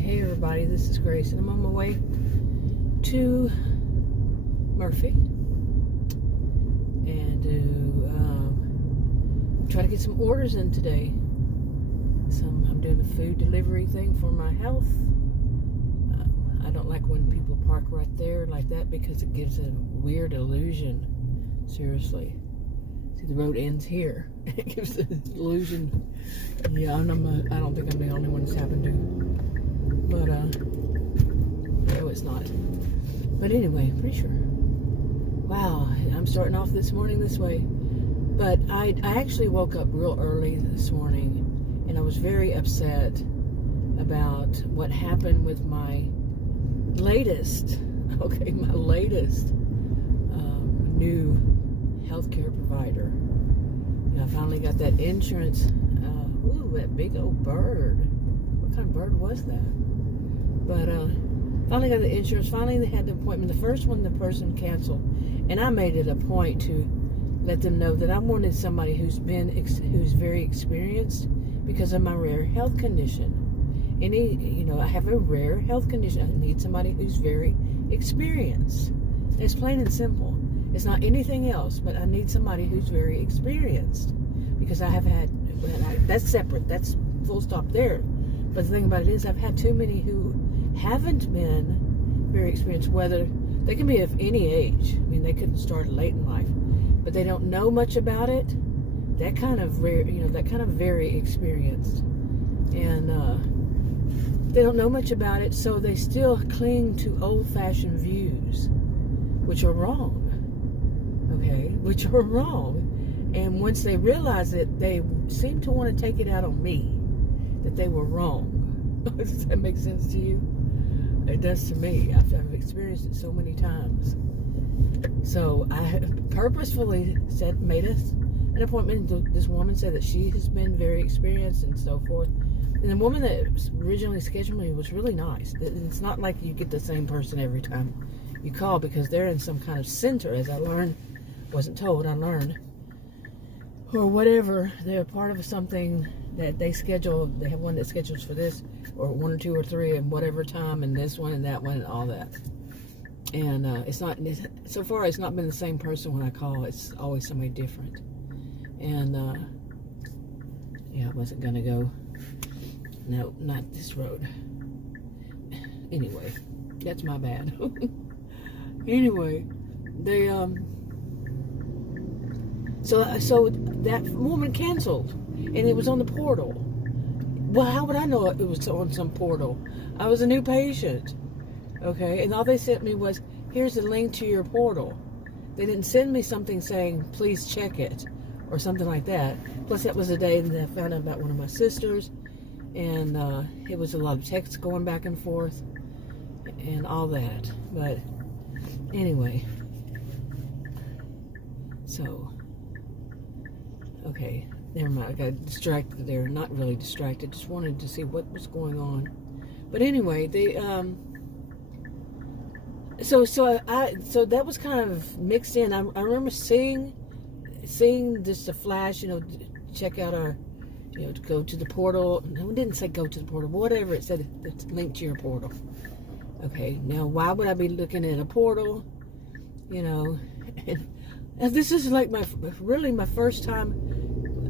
Hey everybody, this is Grace, and I'm on my way to Murphy and to try to get some orders in today. I'm doing a food delivery thing for my health. I don't like when people park right there like that because it gives a weird illusion. Seriously. See, the road ends here. It gives the illusion. Yeah, I don't think I'm the only one that's happened to. But, no, it's not. But anyway, pretty sure. Wow, I'm starting off this morning this way. But I actually woke up real early this morning, and I was very upset about what happened with my latest new healthcare provider. I finally got that insurance. Ooh, that big old bird. What kind of bird was that? But finally got the insurance. Finally, they had the appointment. The first one, the person canceled, and I made it a point to let them know that I wanted somebody who's very experienced because of my rare health condition. I have a rare health condition. I need somebody who's very experienced. It's plain and simple. It's not anything else, but I need somebody who's very experienced because I have had, that's separate, that's full stop there. But the thing about it is I've had too many who haven't been very experienced, whether they can be of any age. I mean, they could start late in life, but they don't know much about it. That kind of rare, that kind of very experienced. And they don't know much about it, so they still cling to old-fashioned views, which are wrong. Okay, which are wrong. And once they realize it, they seem to want to take it out on me, that they were wrong. Does that make sense to you? It does to me. I've experienced it so many times. So I purposefully made us an appointment. This woman said that she has been very experienced and so forth. And the woman that originally scheduled me was really nice. It's not like you get the same person every time you call because they're in some kind of center, as I learned. Wasn't told, I learned. Or whatever, they're part of something that they schedule. They have one that schedules for this, or one or two or three, and whatever time, and this one and that one and all that. And so far it's not been the same person when I call. It's always somebody different. And yeah, I wasn't gonna go. No, not this road. Anyway, that's my bad. Anyway, they So that woman canceled, and it was on the portal. Well, how would I know it was on some portal? I was a new patient, okay? And all they sent me was, here's a link to your portal. They didn't send me something saying, please check it, or something like that. Plus, that was the day that I found out about one of my sisters, and it was a lot of texts going back and forth, and all that. But anyway, so... Okay, never mind. I got distracted there. Not really distracted. Just wanted to see what was going on. But anyway, they so that was kind of mixed in. I remember seeing just a flash. Check out our, to go to the portal. No, it didn't say go to the portal. But whatever it said, it's linked to your portal. Okay. Now, why would I be looking at a portal? And this is like my first time.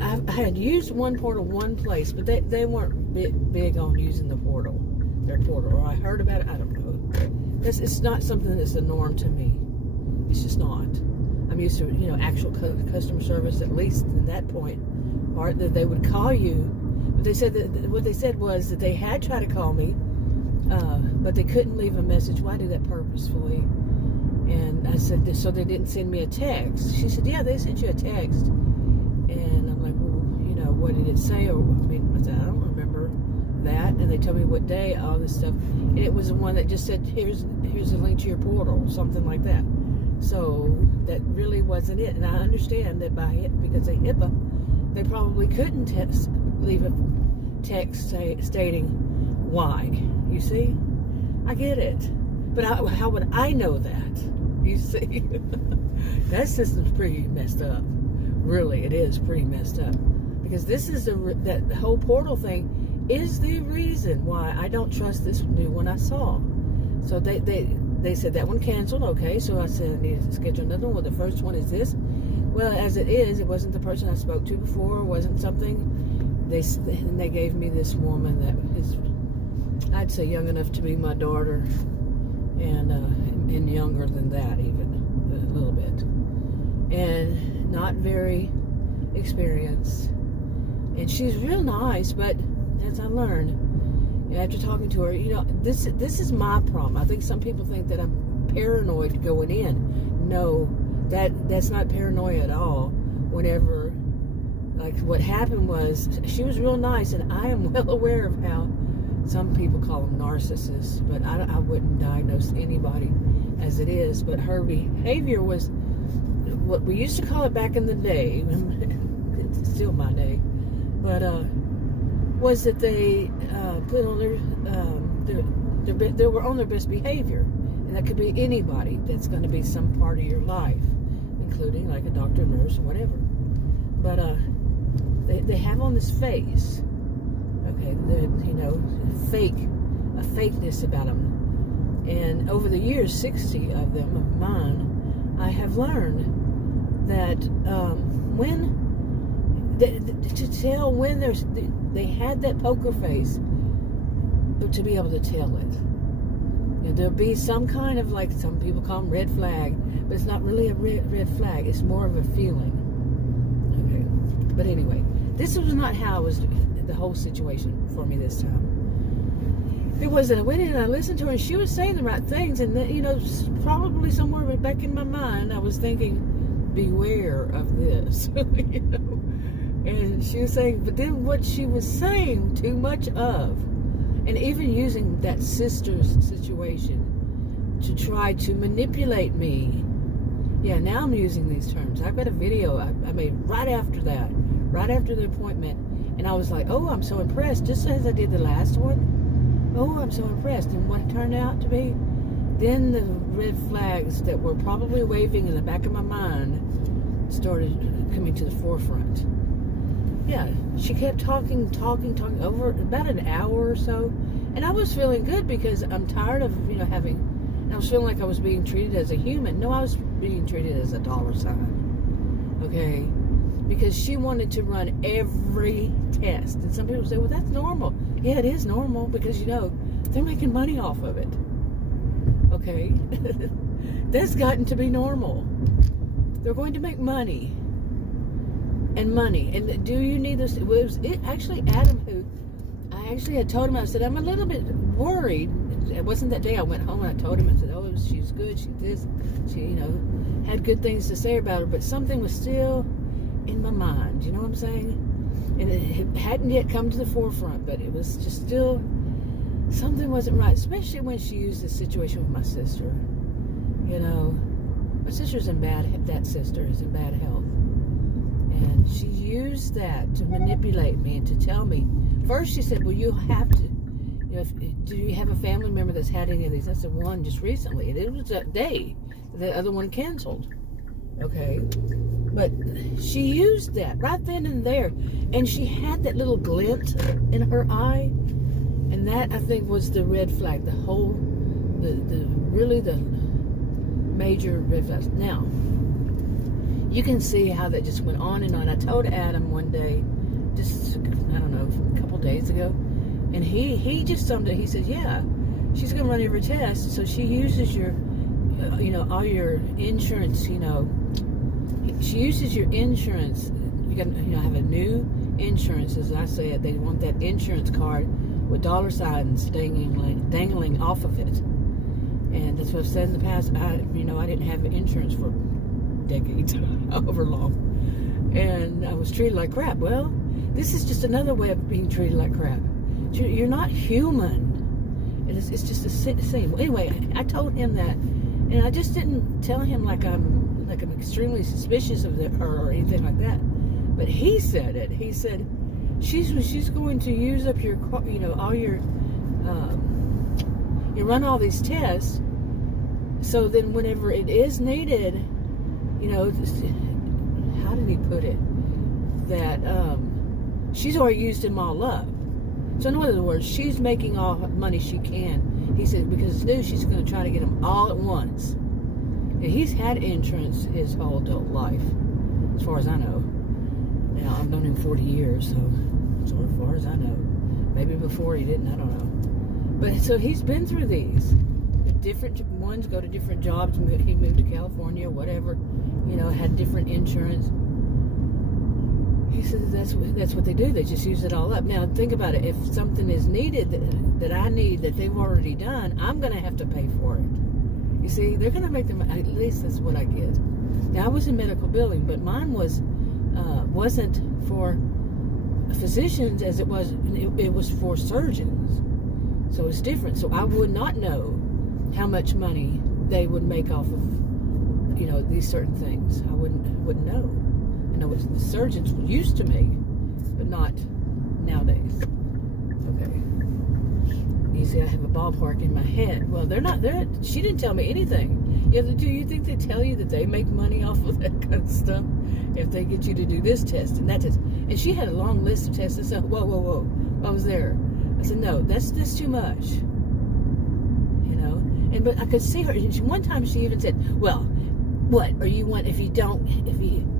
I had used one portal one place, but they weren't big on using their portal, or I heard about it. I don't know. It's not something that's the norm to me. It's just not. I'm used to actual customer service, at least at that point, or that they would call you. But they said that what they said was that they had tried to call me, but they couldn't leave a message. Well, I do that purposefully. And I said, so they didn't send me a text. She said, yeah, they sent you a text. And I'm like, well, what did it say? I said, I don't remember that. And they told me what day, all this stuff. And it was the one that just said, here's a link to your portal, something like that. So that really wasn't it. And I understand that because of HIPAA, they probably couldn't leave a text stating why. You see? I get it. But how would I know that? You see? That system's pretty messed up. Really, it is pretty messed up. Because this is that whole portal thing is the reason why I don't trust this new one I saw. So they said that one canceled. Okay, so I said I needed to schedule another one. Well, the first one is this. Well, as it is, it wasn't the person I spoke to before. It wasn't something. They gave me this woman that is, I'd say, young enough to be my daughter, and younger than that even a little bit, and not very experienced. And she's real nice, but as I learned after talking to her, this is my problem. I think some people think that I'm paranoid going in. No, that's not paranoia at all. Whenever, like, what happened was, she was real nice, and I am well aware of how some people call them narcissists, but I wouldn't diagnose anybody as it is. But her behavior was what we used to call it back in the day. It's still my day, but was that they put on they were on their best behavior, and that could be anybody. That's going to be some part of your life, including like a doctor, nurse, or whatever. But they have on this face, okay, a fakeness about them. And over the years, 60 of them of mine, I have learned that when to tell when they had that poker face, but to be able to tell it. There'll be some kind of, like, some people call them red flag, but it's not really a red flag. It's more of a feeling. Okay, but anyway, this was not how it was. The whole situation for me this time. It was that I went in and I listened to her, and she was saying the right things, and then, probably somewhere back in my mind, I was thinking, beware of this, And she was saying, but then what she was saying too much of, and even using that sister's situation to try to manipulate me. Yeah, now I'm using these terms. I've got a video I made right after that, right after the appointment, and I was like, oh, I'm so impressed, just as I did the last one. Oh, I'm so impressed. And what it turned out to be, then the red flags that were probably waving in the back of my mind started coming to the forefront. Yeah, she kept talking over about an hour or so, and I was feeling good because I'm tired of, I was feeling like I was being treated as a human. No, I was being treated as a dollar sign, okay? Because she wanted to run every test, and some people say, well, that's normal. Yeah, it is normal because, they're making money off of it, okay? That's gotten to be normal. They're going to make money. And do you need this? It was actually Adam who, I actually had told him, I said, I'm a little bit worried. It wasn't that day I went home and I told him, I said, oh, she's good, she had good things to say about her, but something was still in my mind, you know what I'm saying? And it hadn't yet come to the forefront, but it was just still, something wasn't right, especially when she used this situation with my sister. My sister's that sister is in bad health. And she used that to manipulate me and to tell me. First she said, well, you have to, do you have a family member that's had any of these? I said, one just recently. And it was that day. The other one canceled. Okay. But she used that right then and there. And she had that little glint in her eye. And that, I think, was the red flag. The major red flags. Now, you can see how that just went on and on. I told Adam one day, just, I don't know, a couple days ago, and he just summed it. He said, yeah, she's going to run every test, so she uses your, all your insurance, she uses your insurance. You got to, have a new insurance, as I said. They want that insurance card with dollar signs dangling off of it. And that's what I've said in the past. I didn't have insurance for decades, over long, and I was treated like crap. Well, this is just another way of being treated like crap. You're not human, and it's just the same. Anyway, I told him that, and I just didn't tell him like I'm extremely suspicious of her or anything like that. But he said it. He said she's going to use up your, all your, you run all these tests, so then whenever it is needed. How did he put it? That she's already used them all up. So in other words, she's making all the money she can. He said, because it's new, she's going to try to get them all at once. And he's had insurance his whole adult life, as far as I know. Now, I've known him 40 years, so as far as I know. Maybe before he didn't, I don't know. But so he's been through these. The different ones go to different jobs. He moved to California, whatever. Had different insurance. He said that's what they do. They just use it all up. Now, think about it. If something is needed that I need that they've already done, I'm going to have to pay for it. You see, they're going to make them, at least that's what I get. Now, I was in medical billing, but mine wasn't for physicians as it was for surgeons. So it's different. So I would not know how much money they would make off of, these certain things. I wouldn't know. I know what the surgeons used to make, but not nowadays. Okay. You see, I have a ballpark in my head. Well, they're not there. She didn't tell me anything. Do you think they tell you that they make money off of that kind of stuff? If they get you to do this test and that test. And she had a long list of tests. I said, whoa. I was there. I said, no, that's too much. But I could see her. One time she even said, well, what? Or if you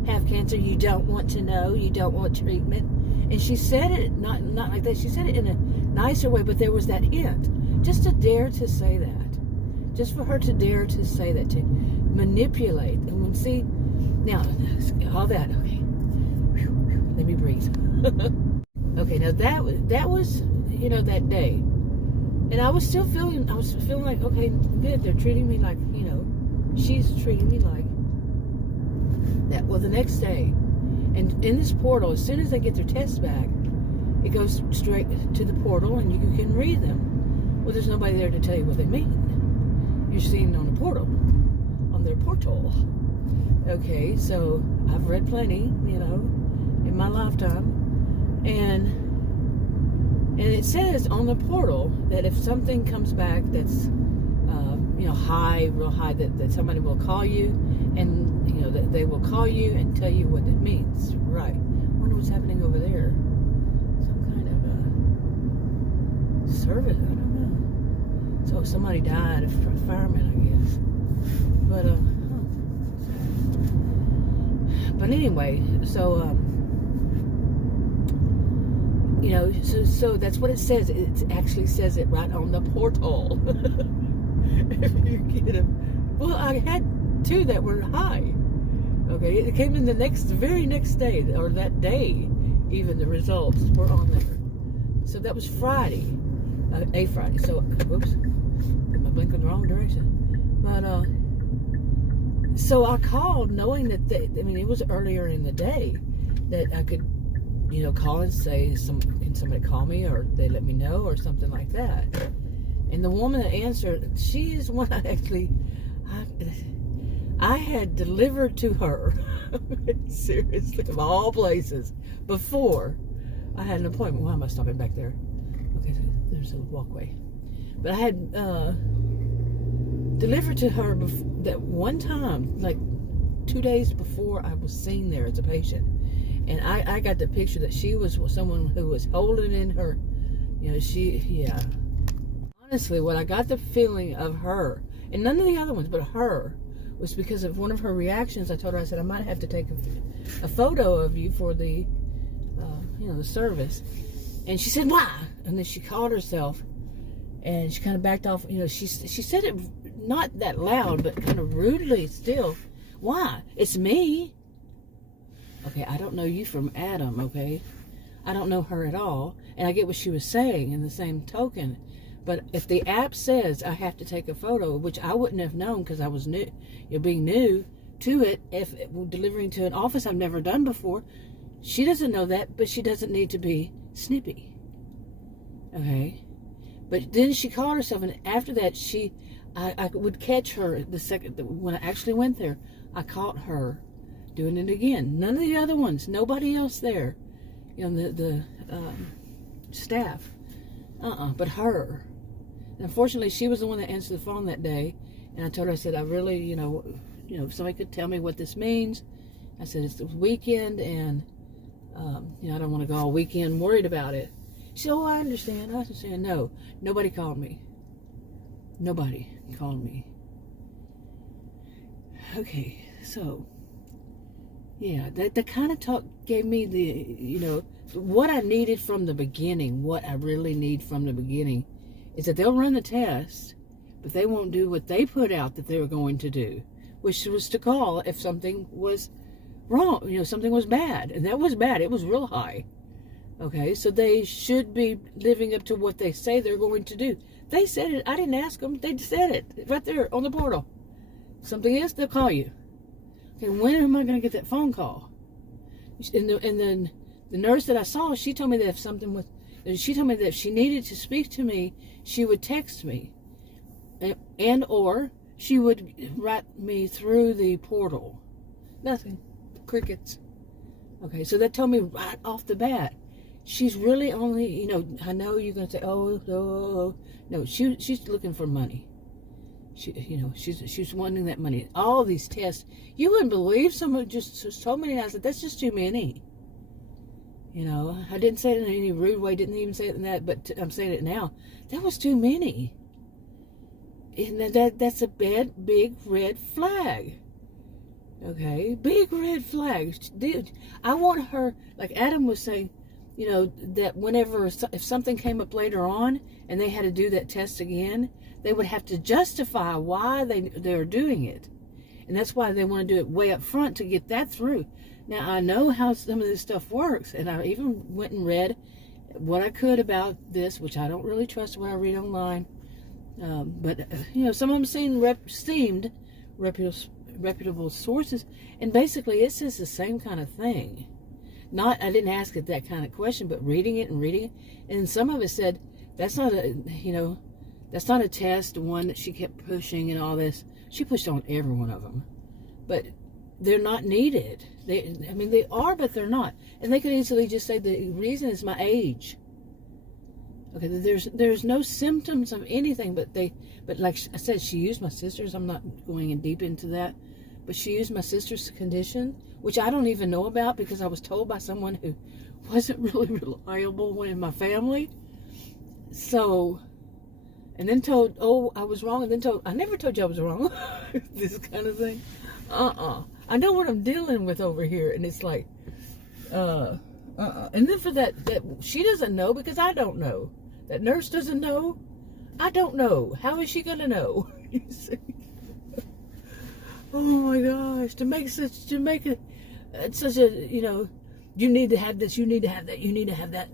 have cancer, you don't want to know, you don't want treatment. And she said it, not like that. She said it in a nicer way, but there was that hint. Just to dare to say that. Just for her to dare to say that, to manipulate. And see, now, all that, okay. Let me breathe. Okay, now that was, that day. And I was feeling like, okay, good. They're treating me like, she's treating me like that. Well, the next day, and in this portal, as soon as they get their tests back, it goes straight to the portal, and you can read them. Well, there's nobody there to tell you what they mean. You're seeing it on the portal, on their portal. Okay, so I've read plenty, in my lifetime, and it says on the portal that if something comes back that's, high, real high, that somebody will call you, and, that they will call you and tell you what it means. Right. I wonder what's happening over there. Some kind of service, I don't know. So somebody died, a fireman, I guess. But anyway, so, so that's what it says. It actually says it right on the portal. If you get them. Well, I had two that were high. Okay, it came in the very next day, or that day, even the results were on there. So that was Friday, a Friday. So, whoops, am I blinking the wrong direction? But so I called, knowing that it was earlier in the day that I could, call and say, can somebody call me, or they let me know, or something like that. And the woman that answered, she is one I had delivered to her, seriously, of all places, before I had an appointment. Why am I stopping back there? Okay, so there's a walkway. But I had delivered to her that one time, like 2 days before I was seen there as a patient. And I got the picture that she was someone who was holding in her, Honestly, what I got the feeling of her, and none of the other ones, but her, was because of one of her reactions. I told her, I said, I might have to take a photo of you for the, the service. And she said, why? And then she called herself, and she kind of backed off. She said it not that loud, but kind of rudely still. Why? It's me. Okay, I don't know you from Adam, okay? I don't know her at all. And I get what she was saying in the same token. But if the app says I have to take a photo, which I wouldn't have known because I was new, being new to it, if delivering to an office I've never done before, she doesn't know that, but she doesn't need to be snippy. Okay? But then she called herself, and after that, I would catch her the second, when I actually went there, I caught her doing it again. None of the other ones, nobody else there, the staff, but her. And unfortunately, she was the one that answered the phone that day, and I told her, I said, I really, if somebody could tell me what this means. I said, it's the weekend, and, I don't want to go all weekend worried about it. She said, oh, I understand. No, nobody called me. Nobody called me. Okay, so, yeah, that kind of talk gave me what I needed from the beginning. What I really need from the beginning is that they'll run the test, but they won't do what they put out that they were going to do, which was to call if something was wrong, something was bad. And that was bad. It was real high. Okay, so they should be living up to what they say they're going to do. They said it. I didn't ask them. They said it right there on the portal. Something is, they'll call you. Okay, when am I going to get that phone call? And then the nurse that I saw, she told me that she told me that if she needed to speak to me, she would text me. And or she would write me through the portal. Nothing. Crickets. Okay, so that told me right off the bat. She's really only, I know you're going to say, oh. No, she's looking for money. She's wanting that money. All these tests, you wouldn't believe someone just told me, and I said, that's just too many. I didn't say it in any rude way, didn't even say it in that, but I'm saying it now. That was too many. And that's a big red flag. Okay, big red flag. Dude, I want her, like Adam was saying, that if something came up later on and they had to do that test again, they would have to justify why they're doing it. And that's why they want to do it way up front to get that through. Now, I know how some of this stuff works, and I even went and read what I could about this, which I don't really trust what I read online. But some of them seemed reputable sources, and basically it says the same kind of thing. I didn't ask it that kind of question, but reading it, and some of it said that's not a test. The one that she kept pushing and all this, she pushed on every one of them, but they're not needed. They are, but they're not. And they could easily just say the reason is my age. Okay, there's no symptoms of anything, but like I said, she used my sister's. I'm not going in deep into that, but she used my sister's condition, which I don't even know about because I was told by someone who wasn't really reliable in my family. So, and then told, oh, I was wrong, and then told, I never told you I was wrong. This kind of thing. I know what I'm dealing with over here, and it's like, and then for that she doesn't know because I don't know. That nurse doesn't know. I don't know. How is she gonna know? You see? Oh my gosh! To make it such a you need to have this, you need to have that, you need to have that.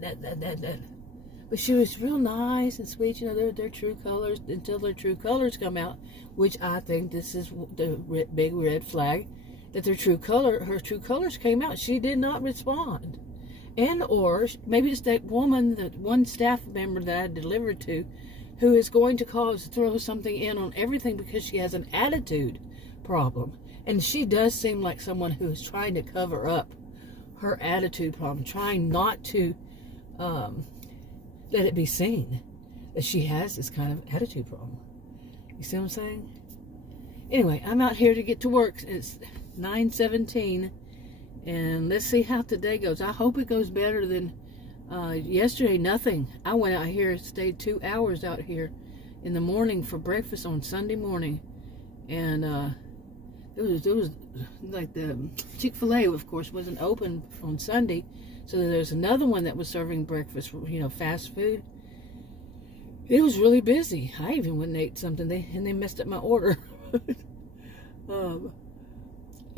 But she was real nice and sweet. Their true colors until their true colors come out, which I think this is the big red flag. That her true colors came out. She did not respond. And or maybe it's that woman, that one staff member that I delivered to, who is going to throw something in on everything because she has an attitude problem. And she does seem like someone who is trying to cover up her attitude problem, trying not to let it be seen that she has this kind of attitude problem. You see what I'm saying? Anyway, I'm out here to get to work. It's 9:17. And let's see how today goes. I hope it goes better than yesterday. Nothing. I went out here, stayed 2 hours out here in the morning for breakfast on Sunday morning. And it was like the Chick-fil-A, of course, wasn't open on Sunday. So there's another one that was serving breakfast, fast food. It was really busy. I even went and ate something, and they messed up my order.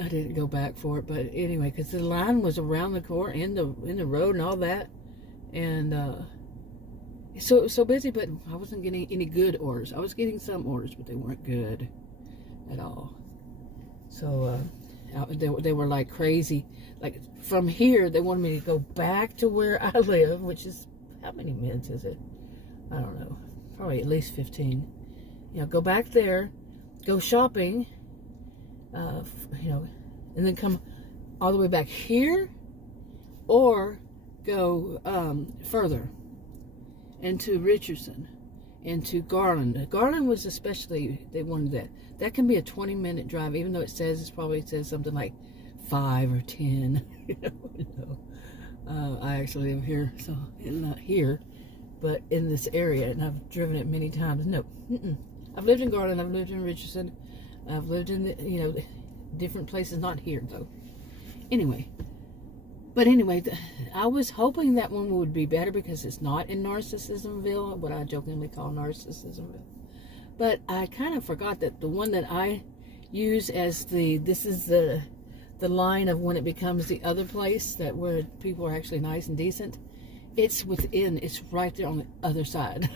I didn't go back for it, but anyway, because the line was around the corner, in the road and all that, and so it was so busy. But I wasn't getting any good orders. I was getting some orders, but they weren't good at all. So they were like crazy. Like from here, they wanted me to go back to where I live, which is, how many minutes is it? I don't know, probably at least 15. Go back there, go shopping. And then come all the way back here, or go further into Richardson, into Garland. Garland was especially, they wanted that. That can be a 20-minute drive, even though it says something like 5 or 10. I actually live here, so not here. but in this area, and I've driven it many times. No, I've lived in Garland, I've lived in Richardson, I've lived in different places, not here though. Anyway, I was hoping that one would be better because it's not in Narcissismville, what I jokingly call Narcissismville. But I kind of forgot that the one that I use as this is the line of when it becomes the other place, that where people are actually nice and decent. It's right there on the other side.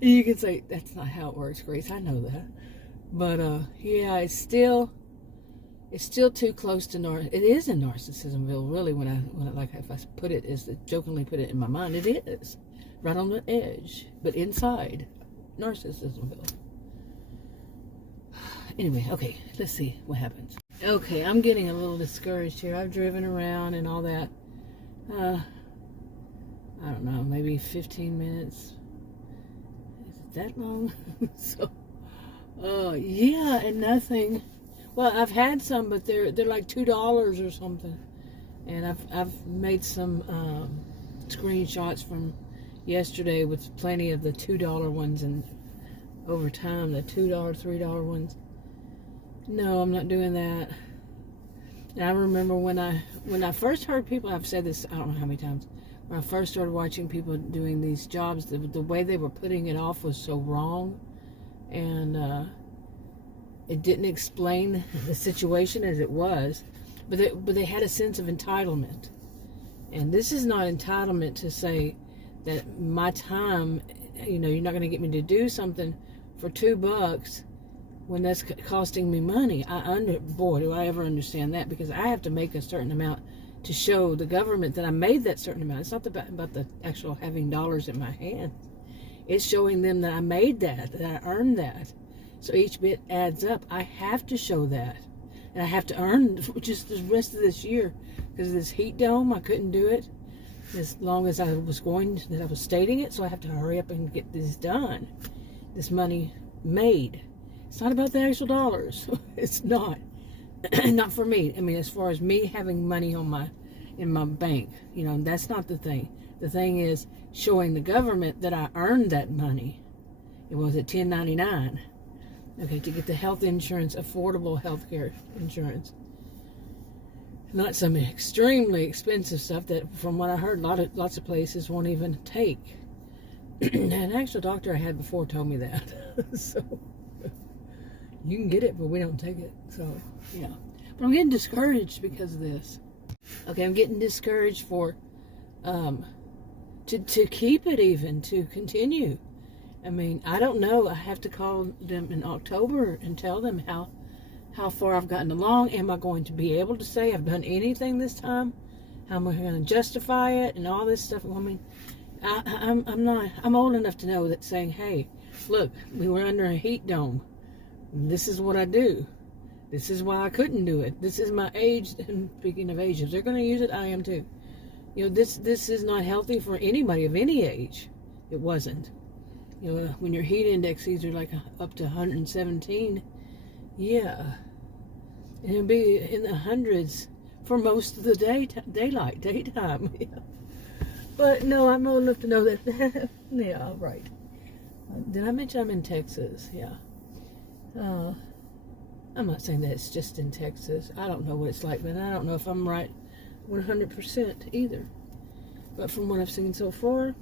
You can say, that's not how it works, Grace. I know that. But, yeah, it's still too close to it is in Narcissismville, really, if I put it, jokingly put it in my mind, it is. Right on the edge, but inside Narcissismville. Anyway, okay, let's see what happens. Okay, I'm getting a little discouraged here. I've driven around and all that. I don't know, maybe 15 minutes. Is it that long? So, yeah, and nothing. Well, I've had some, but they're like $2 or something. And I've made some screenshots from yesterday with plenty of the $2 ones, and over time the $2, $3 ones. No, I'm not doing that. And I remember when I first heard people, I've said this I don't know how many times, when I first started watching people doing these jobs, the way they were putting it off was so wrong, and it didn't explain the situation as it was, but they had a sense of entitlement. And this is not entitlement to say that my time, you're not going to get me to do something for $2 when that's costing me money. Boy, do I ever understand that, because I have to make a certain amount to show the government that I made that certain amount. It's not about the actual having dollars in my hand. It's showing them that I made that I earned that. So each bit adds up. I have to show that. And I have to earn just the rest of this year. Because of this heat dome, I couldn't do it as long as I was stating it. So I have to hurry up and get this done. This money made. It's not about the actual dollars. It's not. Not for me. I mean, as far as me having money in my bank, that's not the thing. The thing is showing the government that I earned that money. It was at 1099. Okay, to get the health insurance, affordable health care insurance. Not some extremely expensive stuff that, from what I heard, lots of places won't even take. An actual doctor I had before told me that. So, you can get it, but we don't take it. So, yeah. But I'm getting discouraged because of this. Okay, I'm getting discouraged for, to keep it even, to continue. I mean, I don't know. I have to call them in October and tell them how far I've gotten along. Am I going to be able to say I've done anything this time? How am I going to justify it and all this stuff? I mean, I'm old enough to know that saying, hey, look, we were under a heat dome. This is what I do. This is why I couldn't do it. This is my age. And speaking of age, if they're going to use it, I am too. This is not healthy for anybody of any age. It wasn't. When your heat indexes are like up to 117, yeah. And it'll be in the hundreds for most of the daytime. Yeah. But no, I'm old enough to know that. Yeah, right. Did I mention I'm in Texas? Yeah. I'm not saying that it's just in Texas. I don't know what it's like, but I don't know if I'm right 100% either. But from what I've seen so far,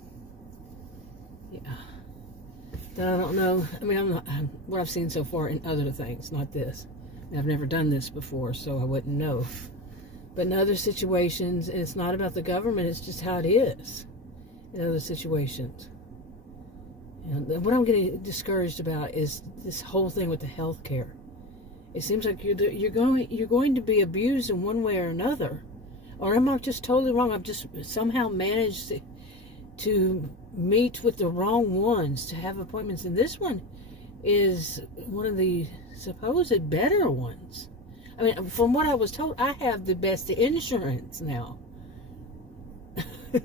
yeah. Then I don't know. I mean, what I've seen so far in other things, not this. I've never done this before, so I wouldn't know. But in other situations, it's not about the government, it's just how it is in other situations. And what I'm getting discouraged about is this whole thing with the health care. It seems like you're going to be abused in one way or another. Or am I just totally wrong? I've just somehow managed to meet with the wrong ones, to have appointments. And this one is one of the supposed better ones. I mean, from what I was told, I have the best insurance now.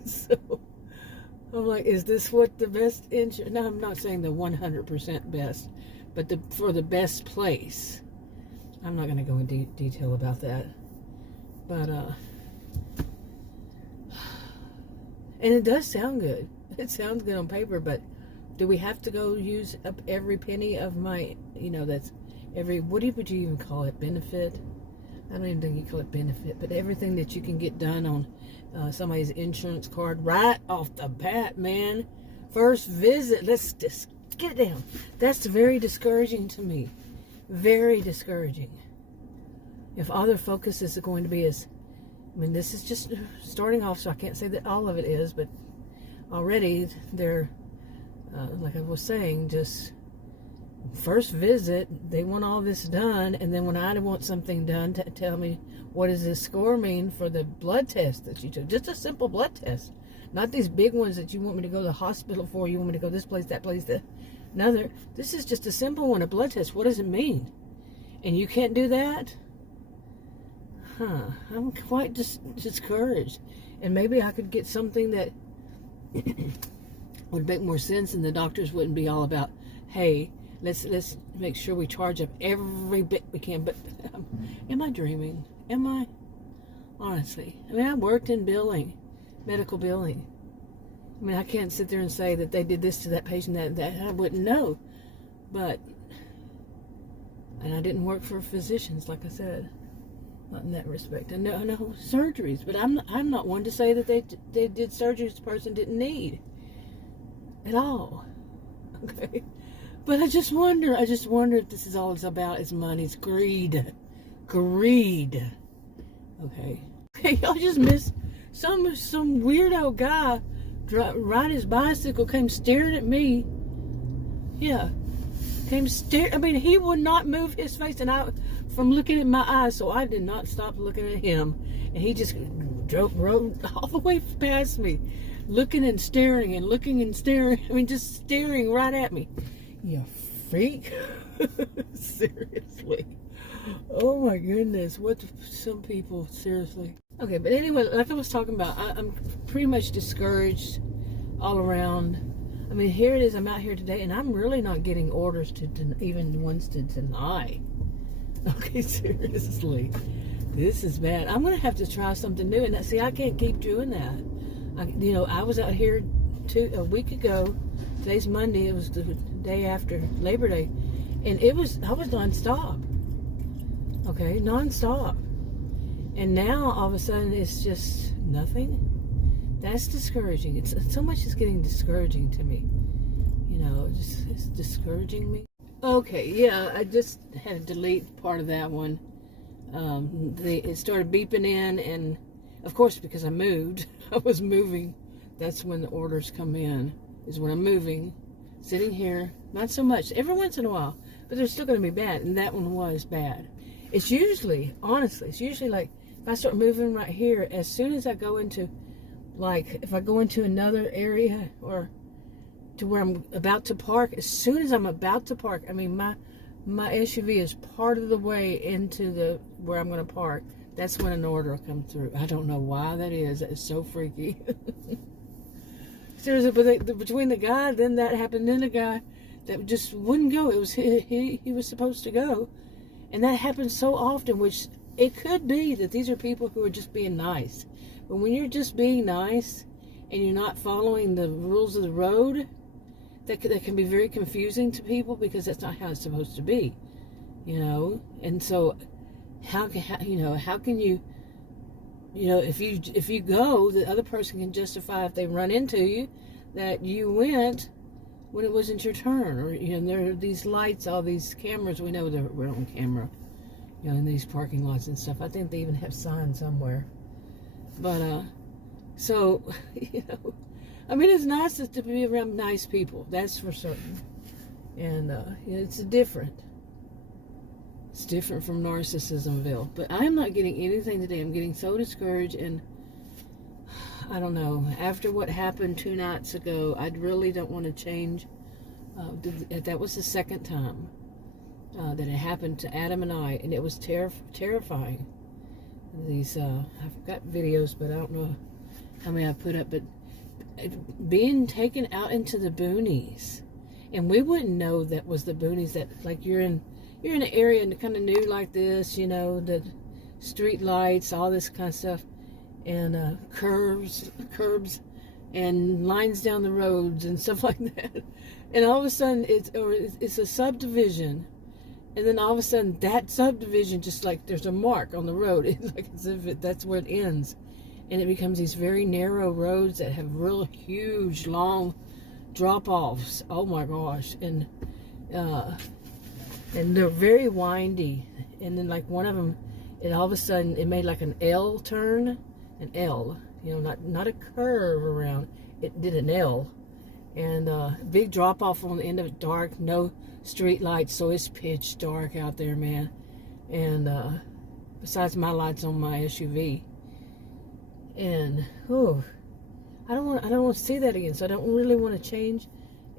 So I'm like, is this what the best insurance? No, I'm not saying the 100% best, but for the best place. I'm not going to go in detail about that. But, And it does sound good. It sounds good on paper, but do we have to go use up every penny of my, that's every, would you even call it, benefit? I don't even think you call it benefit, but everything that you can get done on somebody's insurance card right off the bat, man. First visit, let's just get it down. That's very discouraging to me. Very discouraging. If all their focus is going to be this is just starting off, so I can't say that all of it is, but already they're, like I was saying, just first visit, they want all this done, and then when I want something done, tell me, what does this score mean for the blood test that you took? Just a simple blood test. Not these big ones that you want me to go to the hospital for, you want me to go this place, that place, another. This is just a simple one, a blood test. What does it mean? And you can't do that? I'm quite discouraged. And maybe I could get something that would make more sense, and the doctors wouldn't be all about, hey, let's make sure we charge up every bit we can. But am I dreaming? Am I? Honestly. I worked in billing, medical billing. I can't sit there and say that they did this to that patient, that I wouldn't know. And I didn't work for physicians, like I said. Not in that respect. And no surgeries. But I'm not one to say that they did surgeries the person didn't need at all. Okay. But I just wonder if this is all it's about is money. It's greed. Greed. Okay. Hey, y'all just missed some weirdo guy ride his bicycle, came staring at me. Yeah. Came staring. He would not move his face from looking at my eyes, so I did not stop looking at him. And he just rode all the way past me, looking and staring and looking and staring. Just staring right at me. You freak. Seriously. Oh my goodness. What some people, seriously. Okay, but anyway, like I was talking about, I'm pretty much discouraged all around. Here it is. I'm out here today, and I'm really not getting orders to even ones to deny. Okay, seriously. This is bad. I'm going to have to try something new. And see, I can't keep doing that. I was out here a week ago. Today's Monday. It was the day after Labor Day. And I was nonstop. Okay, nonstop. And now, all of a sudden, it's just nothing. That's discouraging. It's so much is getting discouraging to me. It's discouraging me. Okay, yeah, I just had to delete part of that one. It started beeping in, and of course, because I moved, I was moving. That's when the orders come in, is when I'm moving, sitting here. Not so much, every once in a while, but they're still going to be bad, and that one was bad. It's usually, honestly, like, if I start moving right here, as soon as I go into, like, if I go into another area, or to where I'm about to park, as soon as I'm about to park, my SUV is part of the way into where I'm going to park. That's when an order will come through. I don't know why that is. That is so freaky. Seriously, but between the guy, then that happened, then the guy that just wouldn't go. It was he was supposed to go, and that happens so often. Which it could be that these are people who are just being nice. But when you're just being nice and you're not following the rules of the road, that can be very confusing to people, because that's not how it's supposed to be, And so, how can you, if you go, the other person can justify, if they run into you, that you went when it wasn't your turn, or there are these lights, all these cameras. We know we're on camera, in these parking lots and stuff. I think they even have signs somewhere. But so it's nice to be around nice people, that's for certain. And it's different. It's different from Narcissismville. But I'm not getting anything today. I'm getting so discouraged, and I don't know. After what happened 2 nights ago, I really don't want to change. That was the second time that it happened to Adam and I, and it was terrifying. These I've got videos, but I don't know how many I put up. But being taken out into the boonies, and we wouldn't know that was the boonies. That, like, you're in an area and kind of new like this, the street lights, all this kind of stuff, and curbs, and lines down the roads and stuff like that. And all of a sudden it's a subdivision, and then all of a sudden that subdivision, just like there's a mark on the road, it's like as if that's where it ends, and it becomes these very narrow roads that have real huge long drop-offs. Oh my gosh. And they're very windy, and then like one of them, it all of a sudden it made like an L turn, an L, not a curve around, it did an L, and big drop off on the end of it, dark, no street lights, so it's pitch dark out there, man. And besides my lights on my SUV, and I don't want to see that again. So I don't really want to change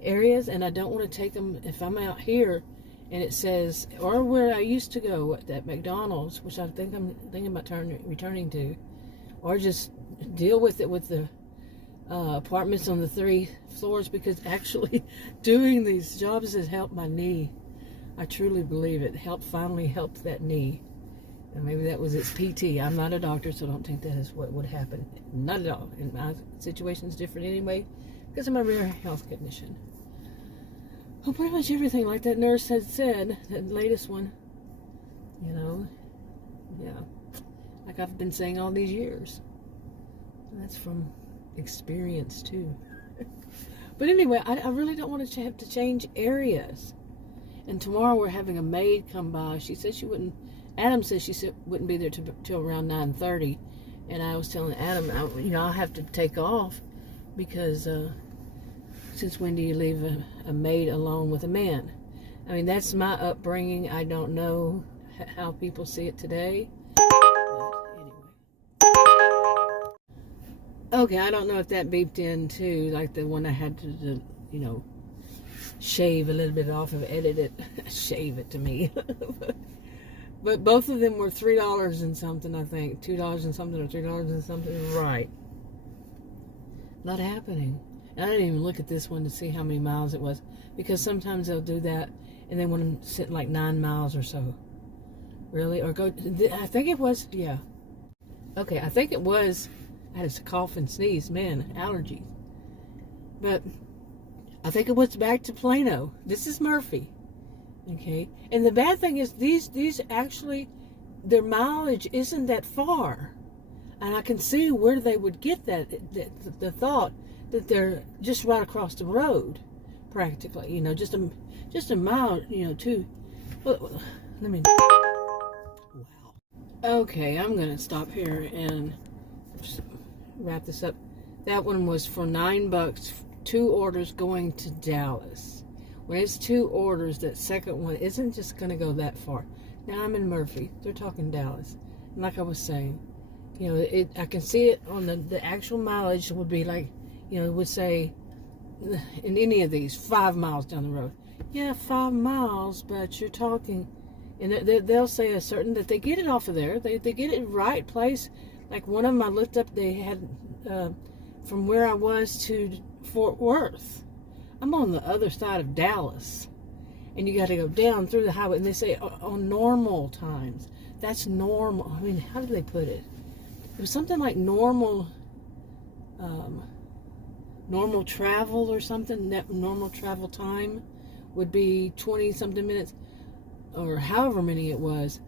areas, and I don't want to take them if I'm out here and it says, or where I used to go at that McDonald's, which I think I'm thinking about returning to, or just deal with it with the apartments on the 3 floors, because actually doing these jobs has helped my knee. I truly believe it finally helped that knee. And maybe that was its PT. I'm not a doctor, so I don't think that is what would happen. Not at all. And my situation's different anyway, because of my rare health condition. Well, pretty much everything, like that nurse had said, that latest one, yeah, like I've been saying all these years. And that's from experience too. But anyway, I really don't want to have to change areas. And tomorrow we're having a maid come by. She said she wouldn't. Adam said wouldn't be there till around 9:30, and I was telling Adam, I'll have to take off, because since when do you leave a maid alone with a man? I mean, that's my upbringing. I don't know how people see it today. But anyway. Okay, I don't know if that beeped in too, like the one I had to shave a little bit off of, edit it, shave it to me. But both of them were $3 and something, I think. $2 and something, or $3 and something. Right. Not happening. And I didn't even look at this one to see how many miles it was, because sometimes they'll do that and they want to sit like 9 miles or so. Really? Or go, I think it was, yeah. Okay, I think it was, I had a cough and sneeze. Man, allergies. But I think it was back to Plano. This is Murphy. Okay, and the bad thing is these actually, their mileage isn't that far, and I can see where they would get that the thought that they're just right across the road, practically. Just a mile, too. Well, let me. Wow. Okay, I'm gonna stop here and wrap this up. That one was for $9. 2 orders going to Dallas. When it's 2 orders, that second one isn't just going to go that far. Now I'm in Murphy. They're talking Dallas. And like I was saying, I can see it on the actual mileage would be like, it would say in any of these 5 miles down the road. Yeah, 5 miles, but you're talking, and they'll say a certain, that they get it off of there. They get it right place. Like one of them I looked up, they had from where I was to Fort Worth. I'm on the other side of Dallas, and you got to go down through the highway, and they say on normal times. That's normal. I mean, how did they put it? It was something like normal travel or something. That normal travel time would be 20 something minutes, or however many it was.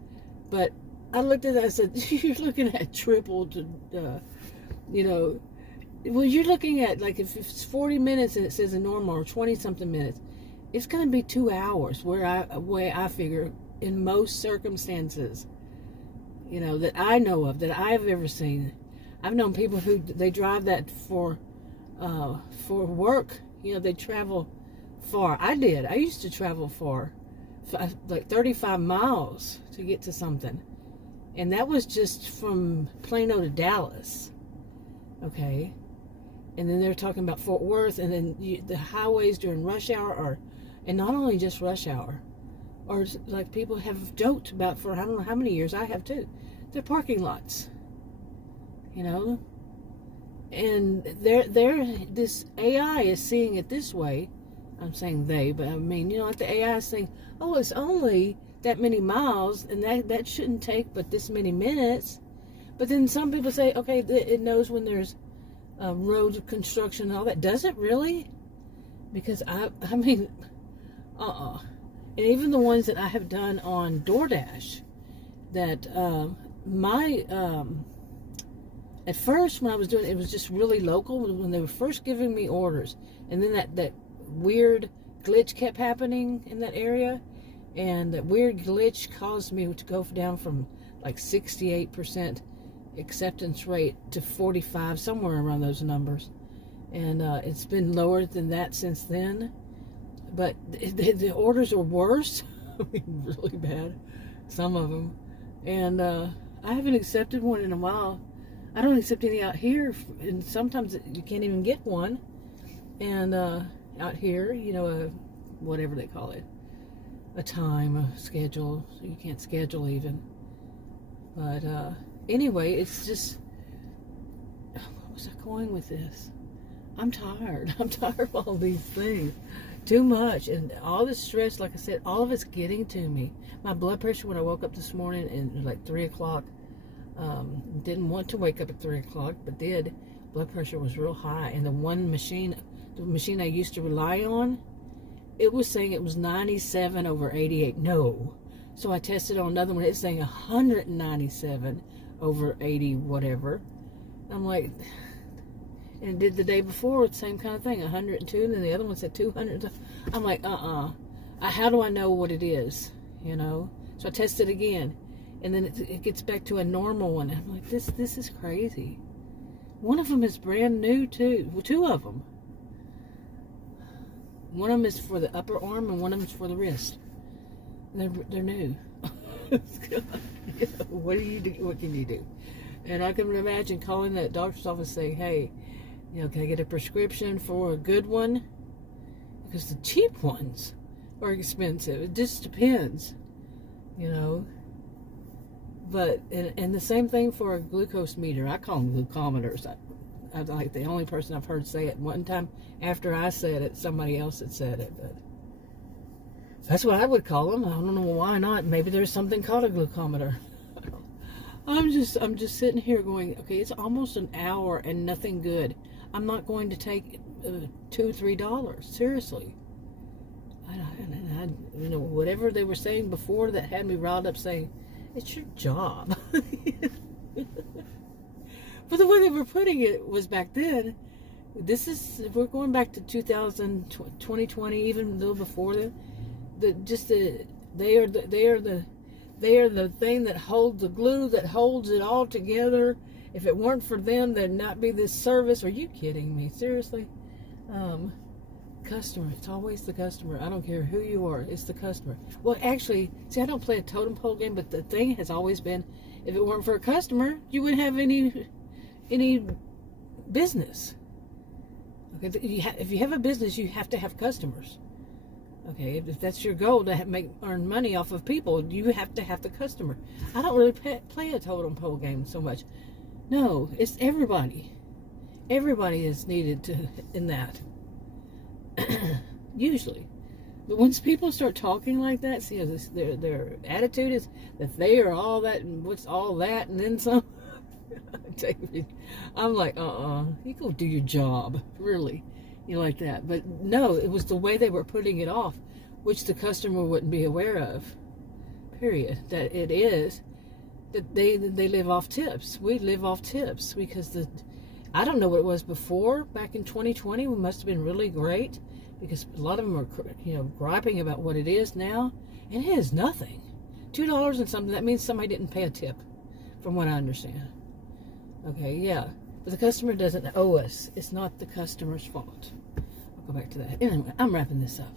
But I looked at that, I said, you're looking at triple to, well, you're looking at, like, if it's 40 minutes and it says a normal, or 20 something minutes, it's going to be 2 hours, way I figure, in most circumstances, that I know of, that I've ever seen. I've known people who, they drive that for work. They travel far. I did. I used to travel far, like 35 miles to get to something. And that was just from Plano to Dallas. Okay. And then they're talking about Fort Worth, and then the highways during rush hour and not only just rush hour, or like people have joked about for I don't know how many years, I have too, they're parking lots, and this AI is seeing it this way. I'm saying they, but I mean, like the AI is saying, oh, it's only that many miles, and that shouldn't take but this many minutes. But then some people say, okay, it knows when there's road construction and all that. Does it really? Because I mean, and even the ones that I have done on DoorDash, that at first when I was doing it, it was just really local when they were first giving me orders, and then that weird glitch kept happening in that area, and that weird glitch caused me to go down from like 68% acceptance rate to 45, somewhere around those numbers, and it's been lower than that since then. But the orders are worse. I mean, really bad, some of them, and I haven't accepted one in a while. I don't accept any out here, and sometimes you can't even get one. And out here, you know, whatever they call it, a time, a schedule, so you can't schedule even. But anyway, it's just, what was I going with this? I'm tired. I'm tired of all these things. Too much. And all this stress, like I said, all of it's getting to me. My blood pressure when I woke up this morning, and it was like 3 o'clock, didn't want to wake up at 3 o'clock, but did. Blood pressure was real high. And the machine I used to rely on, it was saying it was 97 over 88. No. So I tested on another one. It's saying 197 over 80 whatever. I'm like, and it did the day before, the same kind of thing, 102, and then the other one said 200. I'm like, how do I know what it is, you know? So I tested again, and then it gets back to a normal one. I'm like, this is crazy. One of them is brand new, too. Well, 2 of them. One of them is for the upper arm, and one of them is for the wrist. They're new. What do you do? What can you do? And I can imagine calling that doctor's office saying, hey, you know, can I get a prescription for a good one? Because the cheap ones are expensive. It just depends, you know. But, and the same thing for a glucose meter. I call them glucometers. I'm like the only person I've heard say it. One time after I said it, somebody else had said it. But that's what I would call them. I don't know why not. Maybe there's something called a glucometer. I'm just sitting here going, okay, it's almost an hour and nothing good. I'm not going to take $2 or $3. Seriously. You know, whatever they were saying before that had me riled up, saying, it's your job. But the way they were putting it was back then. We're going back to 2020, even a little before that. They are the thing that holds the glue, that holds it all together. If it weren't for them, there'd not be this service. Are you kidding me? Seriously? Customer. It's always the customer. I don't care who you are. It's the customer. Well, actually, see, I don't play a totem pole game, but the thing has always been, if it weren't for a customer, you wouldn't have any business. Okay, if you have a business, you have to have customers. Okay, if that's your goal to earn money off of people, you have to have the customer. I don't really play a totem pole game so much. No, it's everybody. Everybody is needed in that. Usually. But once people start talking like that, see, their attitude is that they are all that, and what's all that, and then some. I'm like, you go do your job, really. You like that. But no, it was the way they were putting it off, which the customer wouldn't be aware of, period. That it is that they live off tips. We live off tips because I don't know what it was before. Back in 2020, we must have been really great, because a lot of them are, you know, griping about what it is now, and it is nothing. $2 and something, that means somebody didn't pay a tip, from what I understand. Okay, yeah. But the customer doesn't owe us. It's not the customer's fault. I'll go back to that. Anyway, I'm wrapping this up.